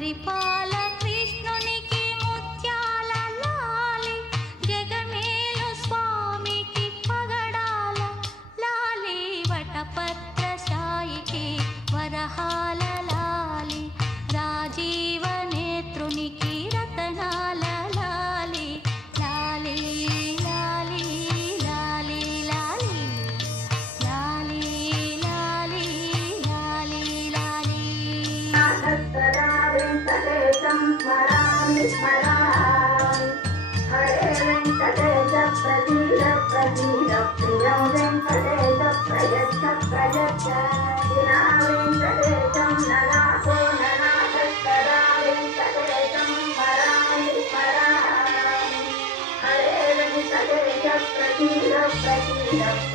మురిపాల కృష్ణునికి ముత్యాల లాలి, జగమేలు స్వామికి పగడాల లాలి, వటపత్ర సాయికి వరహాల లాలి, రాజీవ నేత్రునికి రతనాల లాలి, లాలి లాలి లాలి లాలి లాలి లాలి లాలి లాలి. వెంకటేశం స్మరామి స్మరామి, హరే వెంకటేశ ప్రసీద ప్రసీద, ప్రియం వెంకటేశ ప్రయచ్చ ప్రయచ్చ, వినా వెంకటేశం ననాథో ననాథస్తరా, వెంకటేశం స్మరామి స్మరామి, హరే వెంకటేశ ప్రసీద ప్రసీద.